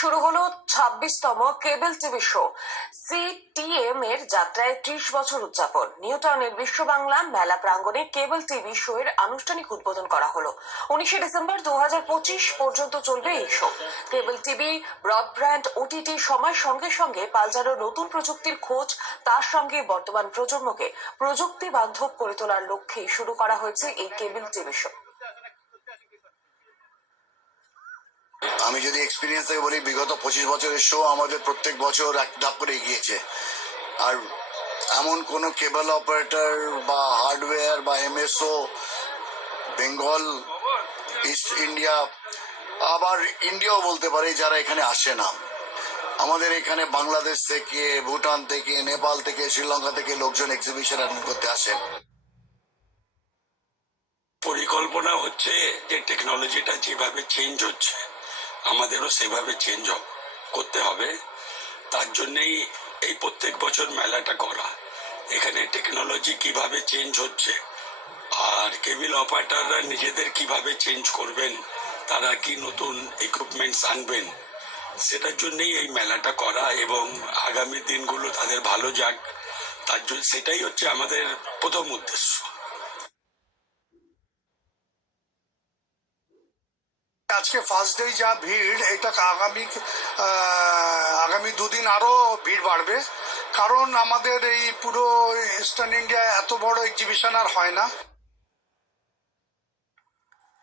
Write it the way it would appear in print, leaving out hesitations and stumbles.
শুরু হলো 26তম cable TV show CTM এর যাত্রায় 30 বছর উদযাপন। নিউ টাউনের বিশ্ব বাংলা মেলা প্রাঙ্গণে কেবল টিভি শো এর আনুষ্ঠানিক উদ্বোধন করা হলো। 19 ডিসেম্বর 2025 পর্যন্ত চলবে এই show. Cable TV, broadband, OTT সময়ের সঙ্গে সঙ্গে পাল্টানো নতুন প্রযুক্তির খোঁজ, তার সঙ্গে বর্তমান প্রজন্মকে প্রযুক্তি বান্ধব করে তোলার লক্ষ্যে শুরু করা হয়েছে এই কেবল টিভি শো। আমি যদি এক্সপিরিয়েন্স থেকে বলি, বিগত 25 বছরের শো আমাদের প্রত্যেক বছর এক ধাপ করে এগিয়েছে। আর এমন কোনো কেবল অপারেটর বা হার্ডওয়্যার বা এমএসও, বেঙ্গল, ইস্ট ইন্ডিয়া, আবার ইন্ডিয়াও বলতে পারি, যারা এখানে আসে না। আমাদের এখানে বাংলাদেশ থেকে, ভুটান থেকে, নেপাল থেকে, শ্রীলঙ্কা থেকে লোকজন এক্সিবিশন অ্যাটেন্ড করতে আসে। পরিকল্পনা হচ্ছে যে টেকনোলজিটা যেভাবে চেঞ্জ হচ্ছে আমাদেরও সেভাবে চেঞ্জ করতে হবে। তার জন্যই এই প্রত্যেক বছর মেলাটা করা। এখানে টেকনোলজি কিভাবে চেঞ্জ হচ্ছে আর কেবল অপারেটররা নিজেদের কিভাবে চেঞ্জ করবেন, তারা কি নতুন ইকুইপমেন্টস আনবেন, সেটার জন্যই এই মেলাটা করা এবং আগামী দিনগুলো তাদের ভালো যাক, তার জন্য সেটাই হচ্ছে আমাদের প্রথম উদ্দেশ্য। আজকে ফার্স্ট ডে যা ভিড়, এটা আগামী দুদিন আরো ভিড় বাড়বে, কারণ আমাদের এই পুরো ইস্টার্ন ইন্ডিয়ায় এত বড় এক্সিবিশন আর হয় না।